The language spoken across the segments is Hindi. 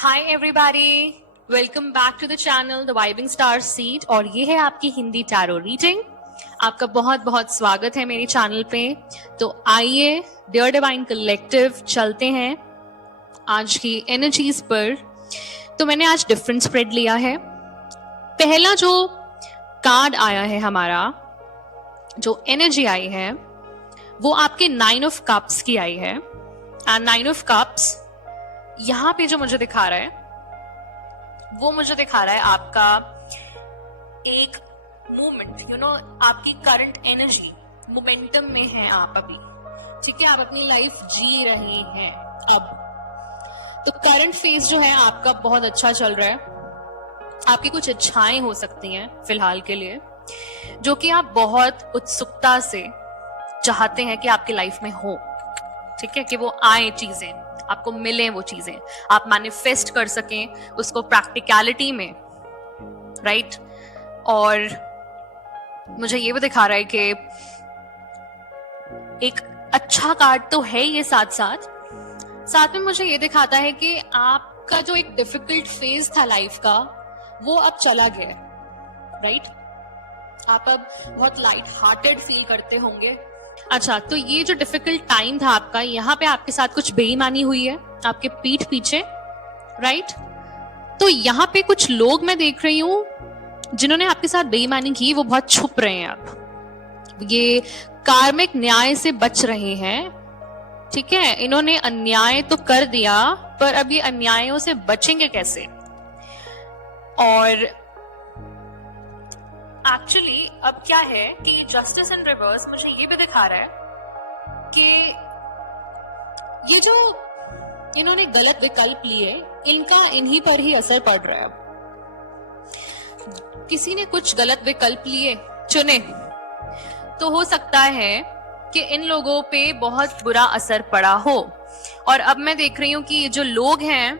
Hi everybody, welcome back to the channel the vibing star seed. और ये है आपकी हिंदी टैरो रीडिंग। आपका बहुत बहुत स्वागत है मेरे चैनल पे। तो आइए डियर डिवाइन कलेक्टिव चलते हैं आज की एनर्जीज पर। तो मैंने आज डिफरेंट स्प्रेड लिया है। पहला जो कार्ड आया है हमारा, जो एनर्जी आई है वो आपके 9 ऑफ कप्स की आई है। एंड 9 ऑफ कप्स यहां पे जो मुझे दिखा रहा है वो मुझे दिखा रहा है आपका एक मूवमेंट, आपकी करंट एनर्जी मोमेंटम में है आप अभी। ठीक है, आप अपनी लाइफ जी रहे हैं अब। तो करंट फेज जो है आपका बहुत अच्छा चल रहा है। आपकी कुछ इच्छाएं हो सकती हैं फिलहाल के लिए, जो कि आप बहुत उत्सुकता से चाहते हैं कि आपकी लाइफ में हो। ठीक है, कि वो आए चीजें, आपको मिले वो चीजें, आप मैनिफेस्ट कर सकें उसको प्रैक्टिकलिटी में, राइट। और मुझे ये भी दिखा रहा है कि एक अच्छा कार्ड तो है ये, साथ साथ में मुझे ये दिखाता है कि आपका जो एक डिफिकल्ट फेज था लाइफ का वो अब चला गया, राइट। आप अब बहुत लाइट हार्टेड फील करते होंगे। अच्छा, तो ये जो डिफिकल्ट टाइम था आपका, यहाँ पे आपके साथ कुछ बेईमानी हुई है आपके पीठ पीछे, राइट। तो यहाँ पे कुछ लोग मैं देख रही हूँ जिन्होंने आपके साथ बेईमानी की, वो बहुत छुप रहे हैं अब। ये कार्मिक न्याय से बच रहे हैं। ठीक है, इन्होंने अन्याय तो कर दिया, पर अब ये अन्यायों से बचेंगे कैसे। और एक्चुअली अब क्या है कि जस्टिस इन रिवर्स मुझे ये भी दिखा रहा है कि ये जो इन्होंने गलत विकल्प लिए, इनका इन्हीं पर ही असर पड़ रहा है। किसी ने कुछ गलत विकल्प लिए, चुने, तो हो सकता है कि इन लोगों पे बहुत बुरा असर पड़ा हो। और अब मैं देख रही हूं कि ये जो लोग हैं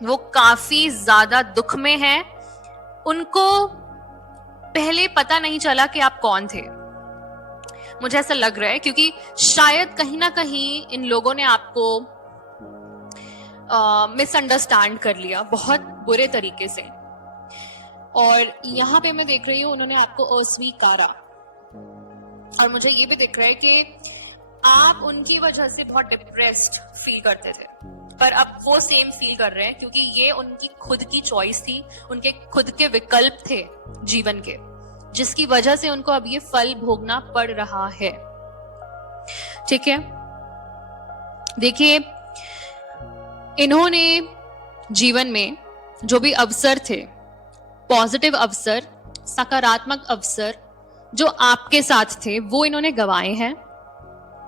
वो काफी ज्यादा दुख में हैं। उनको पहले पता नहीं चला कि आप कौन थे, मुझे ऐसा लग रहा है, क्योंकि शायद कहीं ना कहीं इन लोगों ने आपको मिसअंडरस्टैंड कर लिया बहुत बुरे तरीके से। और यहाँ पे मैं देख रही हूँ उन्होंने आपको अस्वीकारा। और मुझे ये भी दिख रहा है कि आप उनकी वजह से बहुत डिप्रेस्ड फील करते थे, पर अब वो सेम फील कर रहे हैं, क्योंकि ये उनकी खुद की चॉइस थी, उनके खुद के विकल्प थे जीवन के, जिसकी वजह से उनको अब ये फल भोगना पड़ रहा है। ठीक है, देखिए, इन्होंने जीवन में जो भी अवसर थे, पॉजिटिव अवसर, सकारात्मक अवसर जो आपके साथ थे, वो इन्होंने गंवाए हैं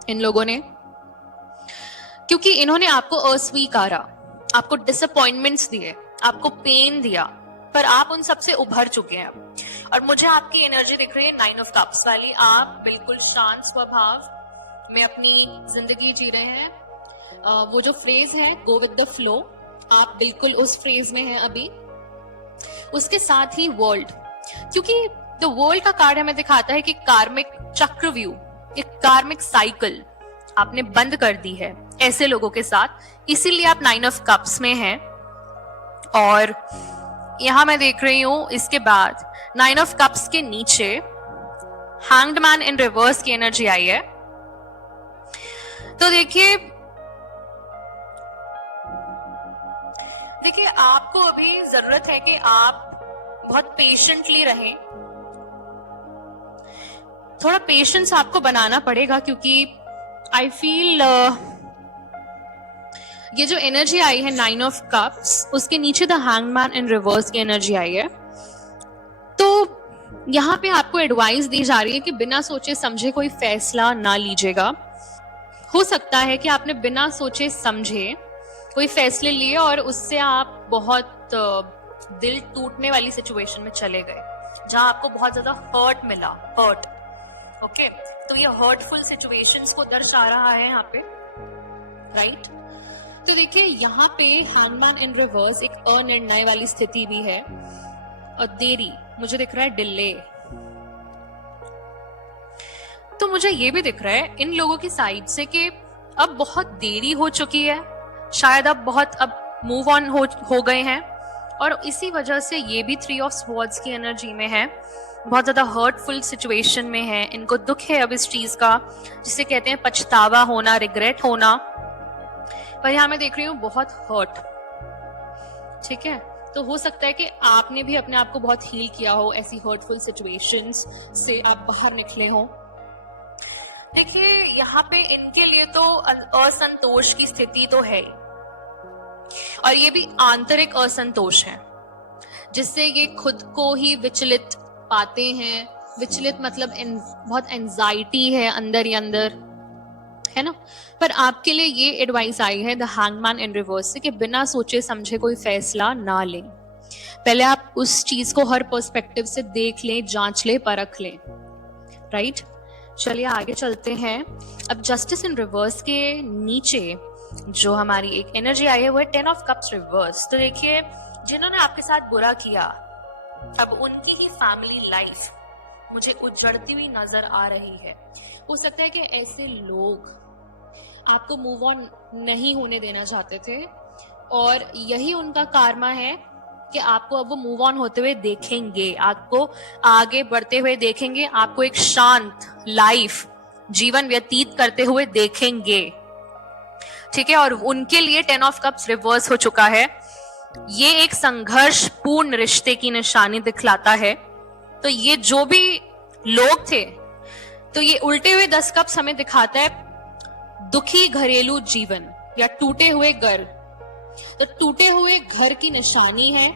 इन लोगों ने, क्योंकि इन्होंने आपको अस्वीकारा, आपको डिसअपॉइंटमेंट्स दिए, आपको पेन दिया, पर आप उन सबसे उभर चुके हैं अब। और मुझे आपकी एनर्जी दिख रही है 9 ऑफ कप्स वाली। आप बिल्कुल शांत स्वभाव में अपनी जिंदगी जी रहे हैं। वो जो फ्रेज है गो विद द फ्लो, आप बिल्कुल उस फ्रेज में हैं अभी। उसके साथ ही वर्ल्ड, क्योंकि द वर्ल्ड का कार्ड हमें दिखाता है कि कार्मिक चक्रव्यूह, एक कार्मिक साइकिल आपने बंद कर दी है ऐसे लोगों के साथ, इसीलिए आप 9 ऑफ कप्स में हैं। और यहां मैं देख रही हूं इसके बाद 9 ऑफ कप्स के नीचे हैंग्ड मैन इन रिवर्स की एनर्जी आई है। तो देखिए आपको अभी जरूरत है कि आप बहुत पेशेंटली रहें। थोड़ा पेशेंस आपको बनाना पड़ेगा, क्योंकि आई फील ये जो एनर्जी आई है 9 ऑफ कप्स, उसके नीचे द हैंगमैन इन रिवर्स की एनर्जी आई है। तो यहाँ पे आपको एडवाइस दी जा रही है कि बिना सोचे समझे कोई फैसला ना लीजिएगा। हो सकता है कि आपने बिना सोचे समझे कोई फैसले लिए और उससे आप बहुत दिल टूटने वाली सिचुएशन में चले गए, जहां आपको बहुत ज्यादा हर्ट मिला, हर्ट। ओके, तो ये हर्टफुल सिचुएशंस को दर्शा रहा है यहाँ पे, राइट। तो देखिए यहाँ पे हैंगमैन इन रिवर्स एक अनिर्णय वाली स्थिति भी है, और देरी, मुझे दिख रहा है डिले। तो मुझे ये भी दिख रहा है इन लोगों की साइड से कि अब बहुत देरी हो चुकी है, शायद अब मूव ऑन हो गए हैं, और इसी वजह से ये भी 3 ऑफ स्वॉर्ड्स की एनर्जी में है, बहुत ज्यादा हर्टफुल सिचुएशन में है, इनको दुख है अब इस चीज का, जिसे कहते हैं पछतावा होना, रिग्रेट होना। पर यहाँ मैं देख रही हूँ बहुत हर्ट, ठीक है। तो हो सकता है कि आपने भी अपने आप को बहुत हील किया हो, ऐसी हर्टफुल सिचुएशंस से आप बाहर निकले हो। देखिए यहाँ पे इनके लिए तो असंतोष की स्थिति तो है, और ये भी आंतरिक असंतोष है, जिससे ये खुद को ही विचलित पाते हैं। विचलित मतलब बहुत एंजाइटी है अंदर ही अंदर, है ना। पर आपके लिए ये एडवाइस आई है द हैंगमैन इन रिवर्स से कि बिना सोचे समझे कोई फैसला ना लें। पहले आप उस चीज को हर पर्सपेक्टिव से देख लें, जांच लें, परख लें, राइट। चलिए आगे चलते हैं। अब जस्टिस इन रिवर्स के नीचे जो हमारी एक एनर्जी आई है वो है 10 ऑफ कप्स रिवर्स। तो देखिए जिन्होंने आपके साथ बुरा किया, अब उनकी ही फैमिली लाइफ मुझे उजड़ती हुई नजर आ रही है। हो सकता है कि ऐसे लोग आपको मूव ऑन नहीं होने देना चाहते थे, और यही उनका कार्मा है कि आपको अब वो मूव ऑन होते हुए देखेंगे, आपको आगे बढ़ते हुए देखेंगे, आपको एक शांत लाइफ जीवन व्यतीत करते हुए देखेंगे, ठीक है। और उनके लिए 10 ऑफ कप्स रिवर्स हो चुका है। ये एक संघर्ष पूर्ण रिश्ते की निशानी दिखलाता है। तो ये जो भी लोग थे, तो ये उल्टे हुए 10 कप्स हमें दिखाता है दुखी घरेलू जीवन या टूटे हुए घर। तो टूटे हुए घर की निशानी है,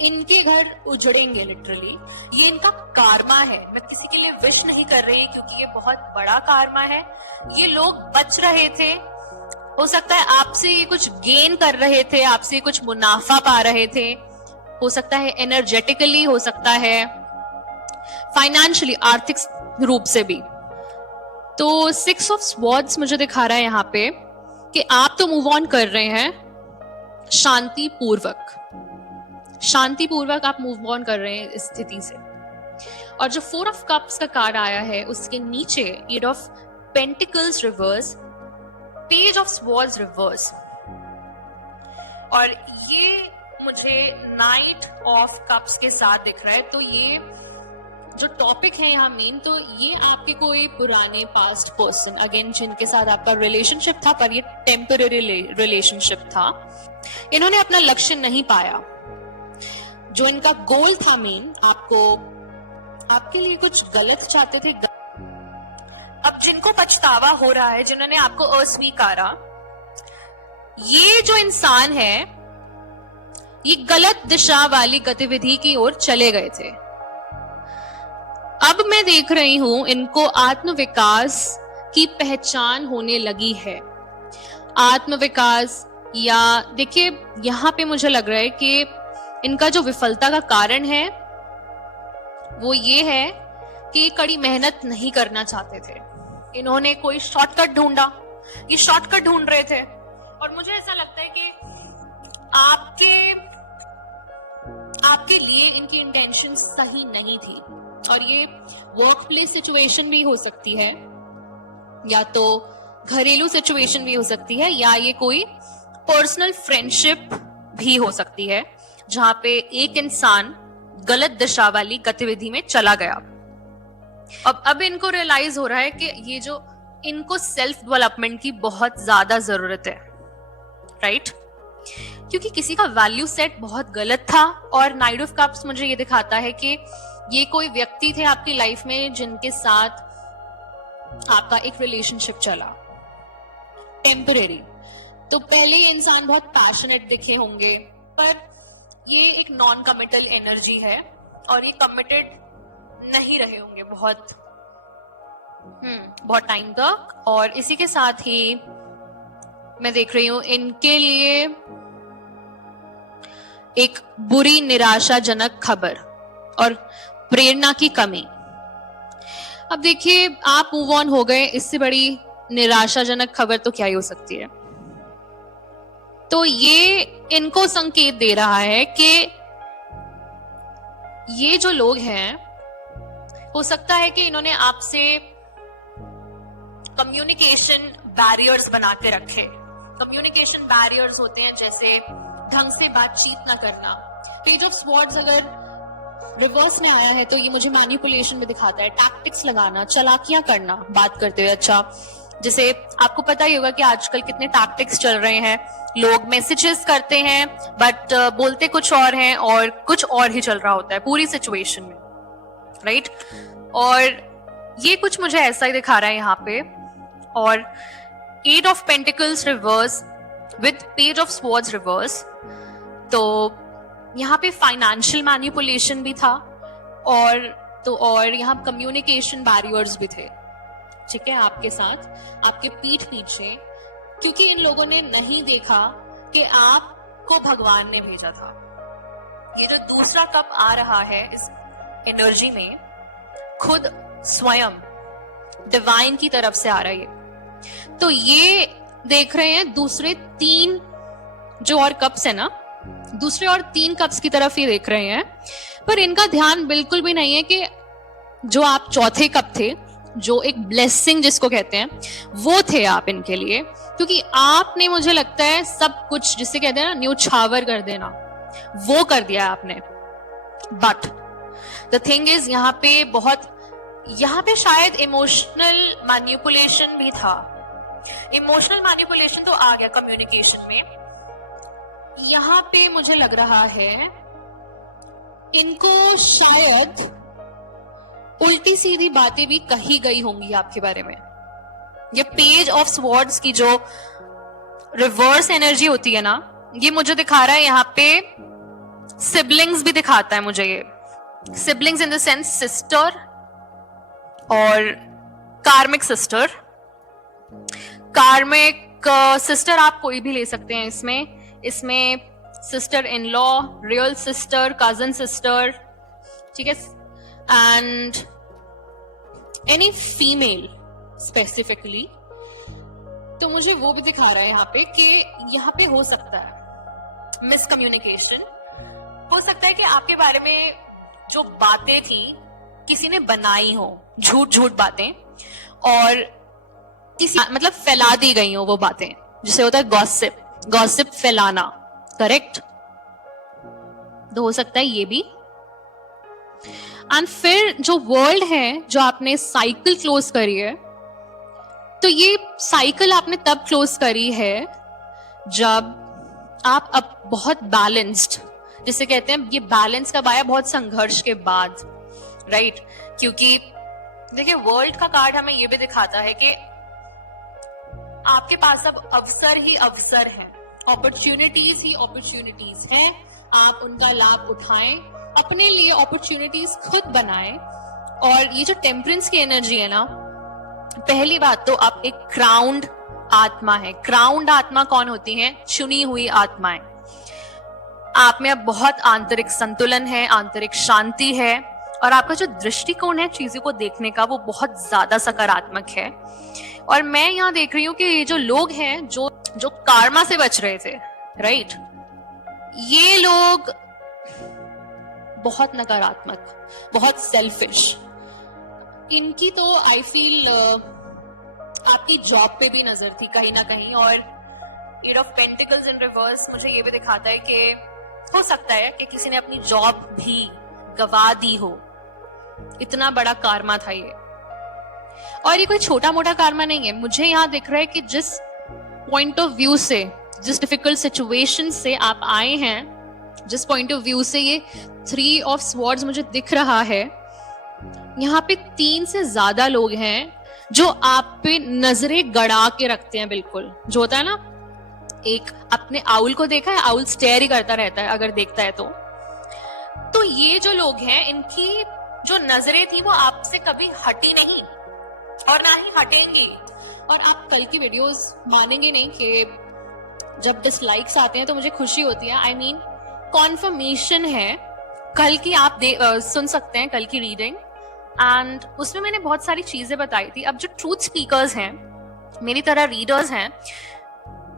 इनके घर उजड़ेंगे लिटरली, ये इनका कार्मा है। मैं किसी के लिए विश नहीं कर रही क्योंकि ये बहुत बड़ा कार्मा है। ये लोग बच रहे थे, हो सकता है आपसे ये कुछ गेन कर रहे थे, आपसे कुछ मुनाफा पा रहे थे, हो सकता है एनर्जेटिकली, हो सकता है फाइनेंशियली, आर्थिक रूप से भी। तो 6 ऑफ स्वॉर्ड्स मुझे दिखा रहा है यहाँ पे कि आप तो मूव ऑन कर रहे हैं शांति पूर्वक आप मूव ऑन कर रहे हैं इस स्थिति से। और जो 4 ऑफ कप्स का कार्ड आया है उसके नीचे 8 of pentacles reverse, page of swords reverse, और ये मुझे नाइट ऑफ कप्स के साथ दिख रहा है। तो ये जो टॉपिक है यहाँ मेन, तो ये आपके कोई पुराने पास्ट पर्सन, अगेन जिनके साथ आपका रिलेशनशिप था, पर ये टेम्पररी रिलेशनशिप था। इन्होंने अपना लक्ष्य नहीं पाया, जो इनका गोल था मेन, आपके लिए कुछ गलत चाहते थे। अब जिनको पछतावा हो रहा है, जिन्होंने आपको अस्वीकारा, ये जो इंसान है ये गलत दिशा वाली गतिविधि की ओर चले गए थे। अब मैं देख रही हूं इनको आत्मविकास की पहचान होने लगी है। आत्मविकास, या देखिए यहां पे मुझे लग रहा है कि इनका जो विफलता का कारण है वो ये है कि ये कड़ी मेहनत नहीं करना चाहते थे। इन्होंने कोई शॉर्टकट ढूंढा, ये शॉर्टकट ढूंढ रहे थे, और मुझे ऐसा लगता है कि आपके लिए इनकी इंटेंशन सही नहीं थी। और ये वर्क प्लेस सिचुएशन भी हो सकती है, या तो घरेलू सिचुएशन भी हो सकती है, या ये कोई पर्सनल फ्रेंडशिप भी हो सकती है जहां पे एक इंसान गलत दिशा वाली गतिविधि में चला गया। अब इनको रियलाइज हो रहा है कि ये जो इनको सेल्फ डेवलपमेंट की बहुत ज्यादा जरूरत है, राइट। क्योंकि किसी का वैल्यू सेट बहुत गलत था। और नाइट ऑफ कप्स मुझे ये दिखाता है कि ये कोई व्यक्ति थे आपकी लाइफ में जिनके साथ आपका एक रिलेशनशिप चला टेम्परेरी। तो पहले ये इंसान बहुत पैशनेट दिखे होंगे, पर ये एक नॉन कमिटल एनर्जी है, और ये कमिटेड नहीं रहे होंगे बहुत टाइम तक। और इसी के साथ ही मैं देख रही हूं इनके लिए एक बुरी निराशाजनक खबर और प्रेरणा की कमी। अब देखिए आप मूव ऑन हो गए, इससे बड़ी निराशाजनक खबर तो क्या ही हो सकती है। तो ये इनको संकेत दे रहा है कि ये जो लोग हैं, हो सकता है कि इन्होंने आपसे कम्युनिकेशन बैरियर्स बना के रखे, कम्युनिकेशन बैरियर्स होते हैं, जैसे ढंग से बातचीत ना करना। पेज ऑफ स्वॉर्ड्स अगर रिवर्स में आया है तो ये मुझे मैनिपुलेशन में दिखाता है, टैक्टिक्स लगाना, चालाकियां करना बात करते हुए। अच्छा, जैसे आपको पता ही होगा कि आजकल कितने टैक्टिक्स चल रहे हैं, लोग मैसेजेस करते हैं बट बोलते कुछ और हैं और कुछ और ही चल रहा होता है पूरी सिचुएशन में, राइट? और ये कुछ मुझे ऐसा ही दिखा रहा है यहाँ पे। और eight of pentacles reverse with page of swords reverse, तो यहाँ पे फाइनेंशियल मैनिपुलेशन भी था और यहाँ कम्युनिकेशन बैरियर्स भी थे, ठीक है, आपके साथ, आपके पीठ पीछे, क्योंकि इन लोगों ने नहीं देखा कि आपको भगवान ने भेजा था। ये जो दूसरा कप आ रहा है इस एनर्जी में, खुद स्वयं डिवाइन की तरफ से आ रहा है। तो ये देख रहे हैं दूसरे 3 जो और कप्स है ना, दूसरे और 3 कप्स की तरफ ही देख रहे हैं, पर इनका ध्यान बिल्कुल भी नहीं है कि जो आप चौथे कप थे, जो एक ब्लेसिंग जिसको कहते हैं, वो थे आप इनके लिए, क्योंकि आपने, मुझे लगता है, सब कुछ जिसे कहते हैं ना न्यौछावर कर देना, वो कर दिया आपने। बट द थिंग इज यहाँ पे शायद इमोशनल मैनिपुलेशन भी था। इमोशनल मैनिपुलेशन तो आ गया कम्युनिकेशन में। यहाँ पे मुझे लग रहा है इनको शायद उल्टी सीधी बातें भी कही गई होंगी आपके बारे में। ये पेज ऑफ स्वॉर्ड्स की जो रिवर्स एनर्जी होती है ना, ये मुझे दिखा रहा है यहाँ पे सिबलिंग्स भी दिखाता है मुझे। ये siblings in the sense sister और कार्मिक सिस्टर। कार्मिक सिस्टर आप कोई भी ले सकते हैं इसमें sister in law, real sister, cousin sister, ठीक है, एंड एनी फीमेल स्पेसिफिकली। तो मुझे वो भी दिखा रहा है यहाँ पे कि यहाँ पे हो सकता है मिसकम्युनिकेशन, हो सकता है कि आपके बारे में जो बातें थी किसी ने बनाई हो, झूठ बातें, और किसी मतलब फैला दी गई हो वो बातें, जिसे होता है गॉसिप फैलाना, करेक्ट? तो हो सकता है ये भी। एंड फिर जो वर्ल्ड है, जो आपने साइकिल क्लोज करी है, तो ये साइकिल आपने तब क्लोज करी है जब आप अब बहुत बैलेंस्ड, जिसे कहते हैं, ये बैलेंस कब आया? बहुत संघर्ष के बाद, राइट? क्योंकि देखिए वर्ल्ड का कार्ड हमें ये भी दिखाता है कि आपके पास अब अवसर ही अवसर हैं, अपॉर्चुनिटीज ही अपॉर्चुनिटीज हैं। आप उनका लाभ उठाएं, अपने लिए अपॉर्चुनिटीज खुद बनाएं। और ये जो टेम्परेंस की एनर्जी है ना, पहली बात तो आप एक क्राउंड आत्मा है। क्राउंड आत्मा कौन होती है? चुनी हुई आत्माएं। आप में अब बहुत आंतरिक संतुलन है, आंतरिक शांति है, और आपका जो दृष्टिकोण है चीजों को देखने का, वो बहुत ज्यादा सकारात्मक है। और मैं यहाँ देख रही हूँ कि ये जो लोग हैं जो कार्मा से बच रहे थे, राइट, ये लोग बहुत नकारात्मक, बहुत सेल्फिश, इनकी तो आई फील आपकी जॉब पे भी नजर थी कहीं ना कहीं। और eight of pentacles in reverse मुझे ये भी दिखाता है कि हो सकता है कि किसी ने अपनी जॉब भी गवा दी हो। इतना बड़ा कार्मा था ये, और ये कोई छोटा मोटा कार्मा नहीं है। मुझे यहाँ दिख रहा है कि जिस पॉइंट ऑफ व्यू से, जिस डिफिकल्ट सिचुएशन से आप आए हैं, जिस पॉइंट ऑफ व्यू से ये 3 ऑफ स्वॉर्ड्स मुझे दिख रहा है, यहाँ पे 3 से ज्यादा लोग हैं जो आप पे नजरें गड़ा के रखते हैं। बिल्कुल जो होता है ना, एक अपने आउल को देखा है, आउल स्टेयर ही करता रहता है अगर देखता है तो ये जो लोग हैं, इनकी जो नजरें थी वो आपसे कभी हटी नहीं और ना ही हटेंगी। और आप कल की वीडियोस मानेंगे नहीं कि जब डिसलाइक्स आते हैं तो मुझे खुशी होती है। आई मीन कॉन्फर्मेशन है। कल की आप सुन सकते हैं, कल की रीडिंग, एंड उसमें मैंने बहुत सारी चीजें बताई थी। अब जो ट्रूथ स्पीकर्स हैं, मेरी तरह रीडर्स हैं,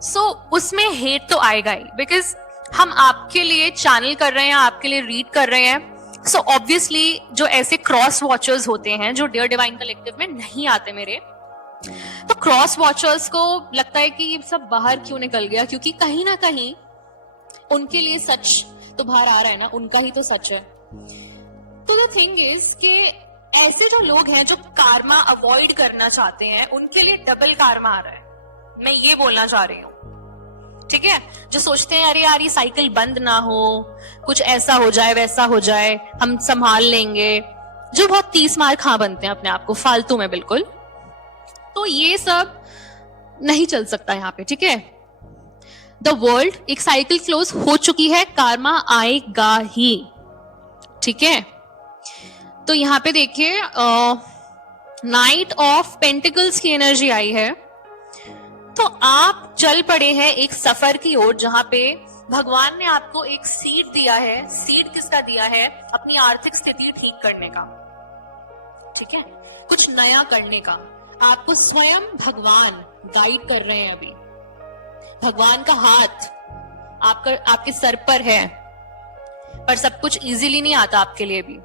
सो उसमें हेट तो आएगा ही, बिकॉज हम आपके लिए चैनल कर रहे हैं, आपके लिए रीड कर रहे हैं। सो ऑब्वियसली जो ऐसे क्रॉस वॉचर्स होते हैं, जो डियर डिवाइन कलेक्टिव में नहीं आते मेरे, तो क्रॉस वॉचर्स को लगता है कि ये सब बाहर क्यों निकल गया, क्योंकि कहीं ना कहीं उनके लिए सच तो बाहर आ रहा है ना, उनका ही तो सच है। तो द थिंग इज कि ऐसे जो लोग हैं जो कार्मा अवॉइड करना चाहते हैं, उनके लिए डबल कार्मा आ रहा है, मैं ये बोलना चाह रही हूँ। ठीक है, जो सोचते हैं अरे यार ये साइकिल बंद ना हो, कुछ ऐसा हो जाए वैसा हो जाए, हम संभाल लेंगे, जो बहुत 30 मार खा बनते हैं अपने आप को फालतू में बिल्कुल, तो ये सब नहीं चल सकता यहाँ पे। ठीक है, द वर्ल्ड, एक साइकिल क्लोज हो चुकी है, कार्मा आएगा ही। ठीक है, तो यहाँ पे देखिए नाइट ऑफ पेंटिकल्स की एनर्जी आई है। तो आप चल पड़े हैं एक सफर की ओर जहां पे भगवान ने आपको एक सीड दिया है। सीड किसका दिया है? अपनी आर्थिक स्थिति ठीक करने का। ठीक है, कुछ नया करने का। आपको स्वयं भगवान गाइड कर रहे हैं। अभी भगवान का हाथ आपके सर पर है, पर सब कुछ इजीली नहीं आता आपके लिए भी,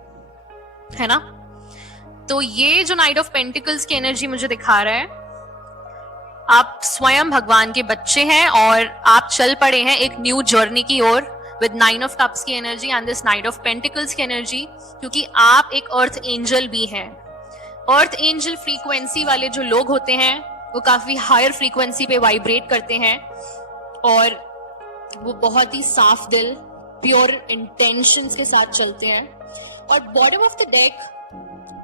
है ना। तो ये जो नाइट ऑफ पेंटिकल्स की एनर्जी मुझे दिखा रहा है, आप स्वयं भगवान के बच्चे हैं और आप चल पड़े हैं एक न्यू जर्नी की ओर विद 9 ऑफ कप्स की energy and this night of pentacles की एनर्जी, क्योंकि आप एक अर्थ एंजल भी हैं। अर्थ एंजल फ्रीक्वेंसी वाले जो लोग होते हैं वो काफी हायर फ्रीक्वेंसी पे वाइब्रेट करते हैं और वो बहुत ही साफ दिल, प्योर इंटेंशंस के साथ चलते हैं। और bottom of the deck,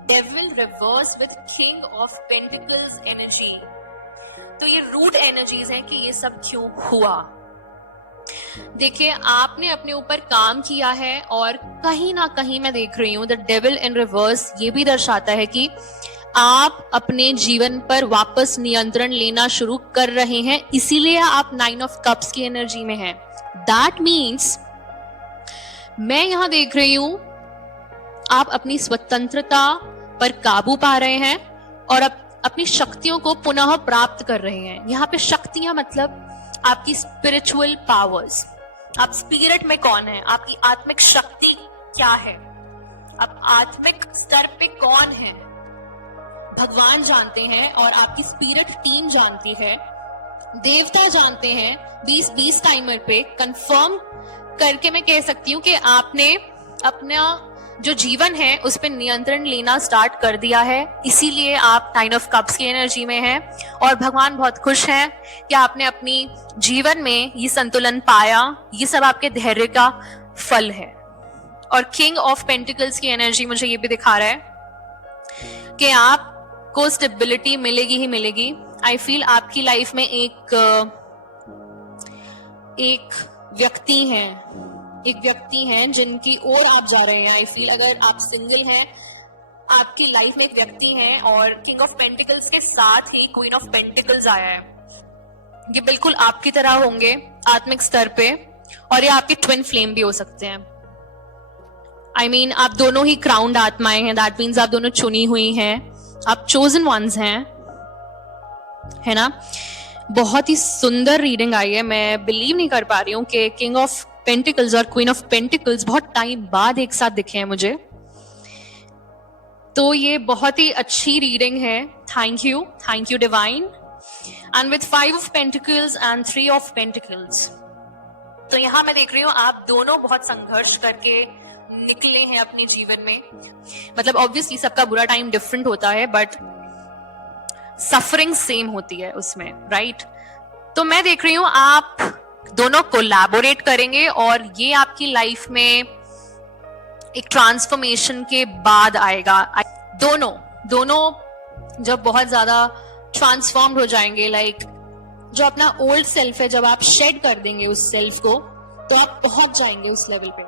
devil reverse with king of pentacles energy. तो ये रूट एनर्जीज हैं कि ये सब क्यों हुआ। देखिए, आपने अपने ऊपर काम किया है और कहीं ना कहीं मैं देख रही हूं द डेविल इन रिवर्स ये भी दर्शाता है कि आप अपने जीवन पर वापस नियंत्रण लेना शुरू कर रहे हैं, इसीलिए आप 9 ऑफ कप्स की एनर्जी में हैं। दैट मीन्स मैं यहां देख रही हूं आप अपनी स्वतंत्रता पर काबू पा रहे हैं और अपनी शक्तियों को पुनः प्राप्त कर रहे हैं। यहाँ पे शक्तियां मतलब आपकी स्पिरिचुअल पावर्स। आप स्पिरिट में कौन है, आपकी आत्मिक शक्ति क्या है, आप आत्मिक स्तर पे कौन है, भगवान जानते हैं और आपकी स्पिरिट टीम जानती है, देवता जानते हैं। 20-20 टाइमर पे कंफर्म करके मैं कह सकती हूँ कि आपने अपना जो जीवन है उस पर नियंत्रण लेना स्टार्ट कर दिया है, इसीलिए आप 9 ऑफ कप्स की एनर्जी में हैं और भगवान बहुत खुश हैं कि आपने अपनी जीवन में ये संतुलन पाया। ये सब आपके धैर्य का फल है। और किंग ऑफ पेंटिकल्स की एनर्जी मुझे ये भी दिखा रहा है कि आपको स्टेबिलिटी मिलेगी ही मिलेगी। आई फील आपकी लाइफ में एक व्यक्ति हैं जिनकी ओर आप जा रहे हैं। आई फील अगर आप सिंगल हैं, आपकी लाइफ में एक व्यक्ति हैं और किंग ऑफ पेंटिकल्स के साथ ही क्वीन ऑफ पेंटिकल्स आया है। ये बिल्कुल आपकी तरह होंगे आत्मिक स्तर पे और ये आपके ट्विन फ्लेम भी हो सकते हैं। आई मीन आप दोनों ही क्राउंड आत्माएं हैं। दैट मीन्स आप दोनों चुनी हुई हैं, आप चोजन वंस हैं, है ना। बहुत ही सुंदर रीडिंग आई है। मैं बिलीव नहीं कर पा रही हूँ कि किंग ऑफ पेंटिकल्स और क्वीन ऑफ पेंटिकल्स बहुत टाइम बाद एक साथ दिखे हैं मुझे। तो ये बहुत ही अच्छी रीडिंग है। Thank you divine. And with 5 of pentacles and 3 of pentacles, तो यहां मैं देख रही हूँ आप दोनों बहुत संघर्ष करके निकले हैं अपने जीवन में। मतलब ऑब्वियसली सबका बुरा टाइम डिफरेंट होता है बट सफरिंग सेम होती है उसमें, राइट। तो मैं देख रही हूं आप दोनों कोलैबोरेट करेंगे और ये आपकी लाइफ में एक ट्रांसफॉर्मेशन के बाद आएगा। दोनों जब बहुत ज्यादा ट्रांसफॉर्म्ड हो जाएंगे, लाइक जो अपना ओल्ड सेल्फ है जब आप शेड कर देंगे उस सेल्फ को, तो आप पहुंच जाएंगे उस लेवल पे,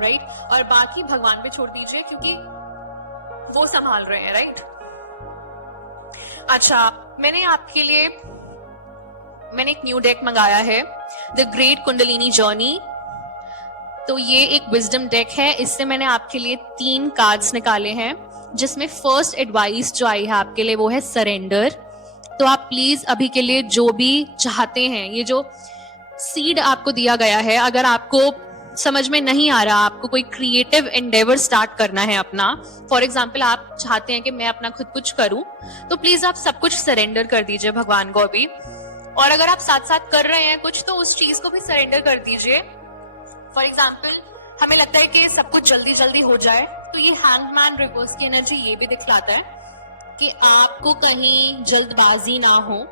राइट। और बाकी भगवान पे छोड़ दीजिए क्योंकि वो संभाल रहे हैं, राइट। अच्छा, मैंने आपके लिए एक न्यू डेक मंगाया है, द ग्रेट कुंडलिनी जर्नी। तो ये एक विजडम डेक है। इससे मैंने आपके लिए 3 कार्ड्स निकाले हैं, जिसमें फर्स्ट एडवाइस जो आई है आपके लिए वो है सरेंडर। तो आप प्लीज अभी के लिए जो भी चाहते हैं, ये जो सीड आपको दिया गया है, अगर आपको समझ में नहीं आ रहा, आपको कोई क्रिएटिव एंडेवर स्टार्ट करना है अपना, फॉर एग्जाम्पल आप चाहते हैं कि मैं अपना खुद कुछ करूं, तो प्लीज आप सब कुछ सरेंडर कर दीजिए भगवान को अभी। और अगर आप साथ साथ कर रहे हैं कुछ, तो उस चीज को भी सरेंडर कर दीजिए। फॉर एग्जाम्पल हमें लगता है कि सब कुछ जल्दी जल्दी हो जाए, तो ये हैंगमैन रिवर्स की एनर्जी ये भी दिखलाता है कि आपको कहीं जल्दबाजी ना हो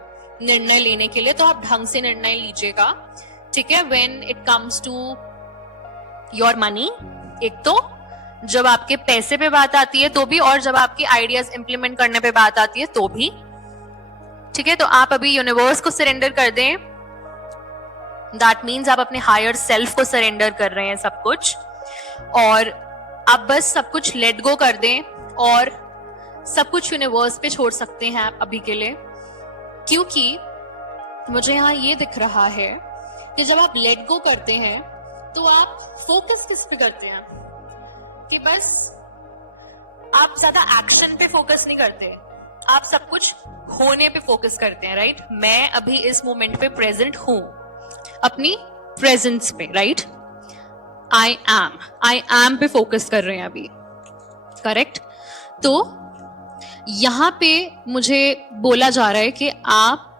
निर्णय लेने के लिए, तो आप ढंग से निर्णय लीजिएगा, ठीक है। When it comes to your money, एक तो जब आपके पैसे पे बात आती है तो भी, और जब आपकी आइडियाज इंप्लीमेंट करने पे बात आती है तो भी, ठीक है। तो आप अभी यूनिवर्स को सरेंडर कर दें, दैट मीन्स आप अपने हायर सेल्फ को सरेंडर कर रहे हैं सब कुछ, और आप बस सब कुछ लेट गो कर दें और सब कुछ यूनिवर्स पे छोड़ सकते हैं आप अभी के लिए। क्योंकि मुझे यहाँ ये दिख रहा है कि जब आप लेट गो करते हैं तो आप फोकस किस पे करते हैं, कि बस आप ज्यादा एक्शन पे फोकस नहीं करते, आप सब कुछ होने पे फोकस करते हैं, राइट। मैं अभी इस मोमेंट पे प्रेजेंट हूं, अपनी प्रेजेंस पे, राइट। आई एम पे फोकस कर रहे हैं अभी, करेक्ट। तो यहां पे मुझे बोला जा रहा है कि आप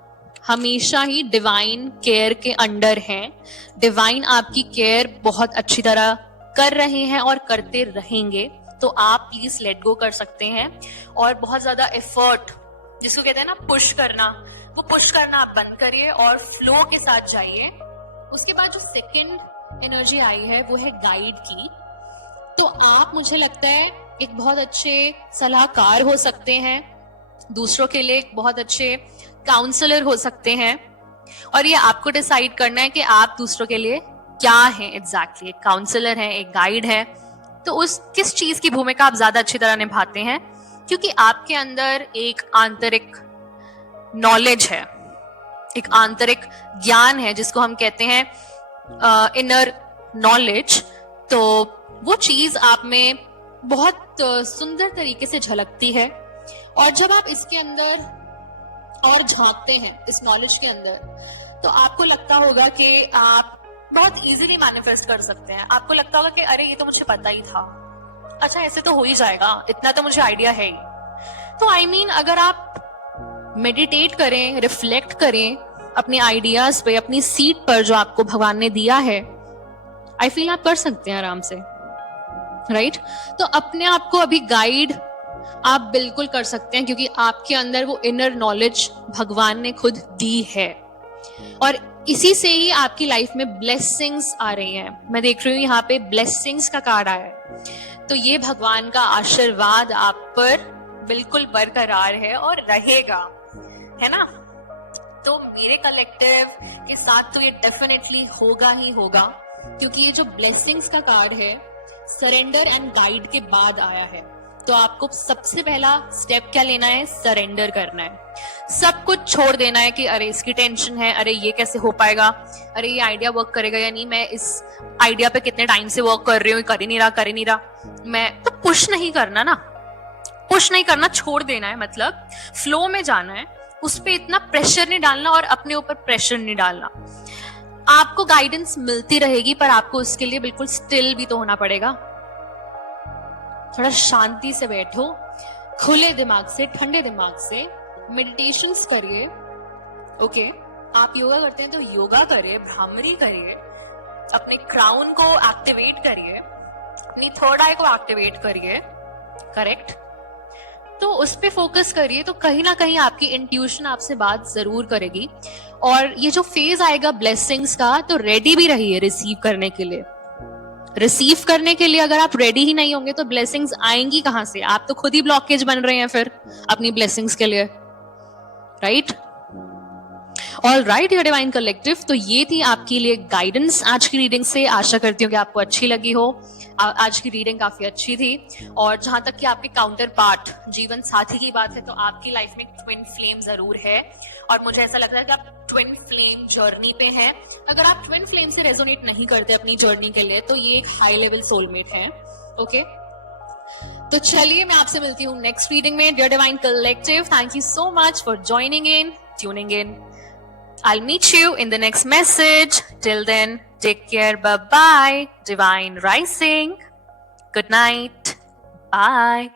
हमेशा ही डिवाइन केयर के अंडर हैं, डिवाइन आपकी केयर बहुत अच्छी तरह कर रहे हैं और करते रहेंगे, तो आप प्लीज लेट गो कर सकते हैं। और बहुत ज्यादा एफर्ट, जिसको कहते हैं ना पुश करना, वो पुश करना आप बंद करिए और फ्लो के साथ जाइए। उसके बाद जो सेकंड एनर्जी आई है वो है गाइड की। तो आप, मुझे लगता है, एक बहुत अच्छे सलाहकार हो सकते हैं, दूसरों के लिए एक बहुत अच्छे काउंसलर हो सकते हैं, और ये आपको डिसाइड करना है कि आप दूसरों के लिए क्या हैं एग्जैक्टली। एक काउंसलर है, एक गाइड है, तो उस किस चीज की भूमिका आप ज्यादा अच्छी तरह निभाते हैं, क्योंकि आपके अंदर एक आंतरिक नॉलेज है, एक आंतरिक ज्ञान है, जिसको हम कहते हैं इनर नॉलेज। तो वो चीज आप में बहुत सुंदर तरीके से झलकती है, और जब आप इसके अंदर और झांकते हैं इस नॉलेज के अंदर, तो आपको लगता होगा कि आप बहुत इजीली मैनिफेस्ट कर सकते हैं। आपको लगता होगा कि अरे ये तो मुझे पता ही था, अच्छा ऐसे तो हो ही जाएगा, इतना तो मुझे आइडिया है ही। तो आई मीन अगर आप मेडिटेट करें, रिफ्लेक्ट करें अपने आइडियाज पे, अपनी सीट पर जो आपको भगवान ने दिया है, आई फील आप कर सकते हैं आराम से, राइट। तो अपने आप को अभी गाइड आप बिल्कुल कर सकते हैं, क्योंकि आपके अंदर वो इनर नॉलेज भगवान ने खुद दी है, और इसी से ही आपकी लाइफ में ब्लेसिंग्स आ रही हैं। मैं देख रही हूँ यहाँ पे ब्लेसिंग्स का कार्ड आया है, तो ये भगवान का आशीर्वाद आप पर बिल्कुल बरकरार है और रहेगा, है ना। तो मेरे कलेक्टिव के साथ तो ये डेफिनेटली होगा ही होगा, क्योंकि ये जो ब्लेसिंग्स का कार्ड है सरेंडर एंड गाइड के बाद आया है। तो आपको सबसे पहला स्टेप क्या लेना है, सरेंडर करना है, सब कुछ छोड़ देना है कि अरे इसकी टेंशन है, अरे ये कैसे हो पाएगा, अरे ये आइडिया वर्क करेगा या नहीं, मैं इस आइडिया पे कितने टाइम से वर्क कर रही हूँ, कर ही नहीं रहा। मैं तो पुश नहीं करना ना, पुश नहीं करना, छोड़ देना है, मतलब फ्लो में जाना है, उस पर इतना प्रेशर नहीं डालना और अपने ऊपर प्रेशर नहीं डालना। आपको गाइडेंस मिलती रहेगी, पर आपको उसके लिए बिल्कुल स्टिल भी तो होना पड़ेगा। थोड़ा शांति से बैठो, खुले दिमाग से, ठंडे दिमाग से मेडिटेशंस करिए, ओके। आप योगा करते हैं तो योगा करिए, भ्रामरी करिए, अपने क्राउन को एक्टिवेट करिए, अपनी थर्ड आई को एक्टिवेट करिए, करेक्ट। तो उस पे फोकस करिए, तो कहीं ना कहीं आपकी इंट्यूशन आपसे बात जरूर करेगी। और ये जो फेज आएगा ब्लेसिंग्स का, तो रेडी भी रहिए रिसीव करने के लिए। रिसीव करने के लिए अगर आप रेडी ही नहीं होंगे तो ब्लेसिंग्स आएंगी कहां से? आप तो खुद ही ब्लॉकेज बन रहे हैं फिर अपनी ब्लेसिंग्स के लिए, right. All right your divine collective, तो ये थी आपके लिए गाइडेंस आज की रीडिंग से। आशा करती हूँ कि आपको अच्छी लगी हो। आज की रीडिंग काफी अच्छी थी। और जहां तक कि आपके काउंटर पार्ट जीवन साथी की बात है, तो आपकी लाइफ में ट्विन फ्लेम जरूर है, और मुझे ऐसा लग रहा है कि आप ट्विन फ्लेम जर्नी पे हैं। अगर आप ट्विन फ्लेम से रेजोनेट नहीं करते अपनी जर्नी के लिए, तो ये एक हाई लेवल सोलमेट है, ओके। तो चलिए मैं आपसे मिलती हूँ नेक्स्ट रीडिंग में। Dear divine collective, thank you so much for joining in, tuning in. I'll meet you in the next message. Till then, Take care. Bye bye. Divine Rising. Good night. Bye.